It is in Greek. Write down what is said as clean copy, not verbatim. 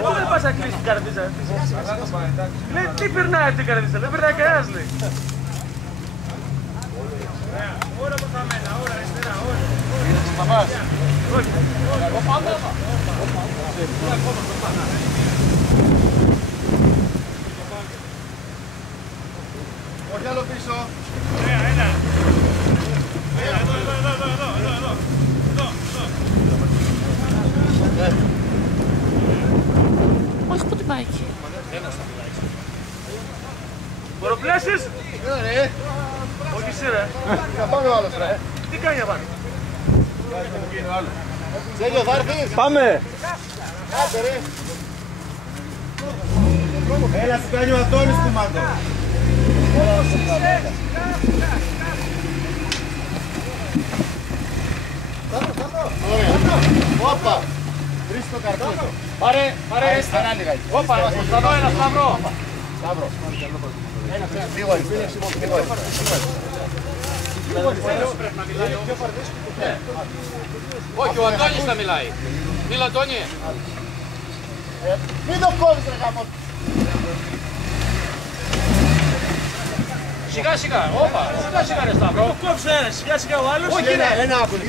Πού δεν πας να κλείσεις την καρδίτσα. Λέει τι περνάει την καρδίτσα, δεν περνάει κανένας λέει. Ώρα προς τα μένα, ώρα αριστερά, ώρα. Θα πας. Όχι. Όχι άλλο πίσω. Έλα. Όχι που την πάει εκεί. Μπορώ πλέσεις. Ρε. Όχι εσύ ρε. Θα πάμε ο άλλος ρε. Τι κάνει απάνω. Σέλιο θα έρθεις. Πάμε! Άντε ρε. Έλα σου κάνει ο Αντώνης κουμάντο. Ωραία. Όπα. Βρίσκει το καρπούζο. Πάρε. Αριστερά λίγα. Όπα, θα δω ένα σταυρό. Σταύρο. Λίγο έτσι. Όχι, ο Αντώνης θα μιλάει. Μίλα Αντώνη. Μην το κόβεις ρε γάμο. Σιγά σιγά, όπα. Σιγά σιγά ρε Σταύρο. Το κόψε ένα, σιγά σιγά ο άλλος. Όχι ένα άκουλ.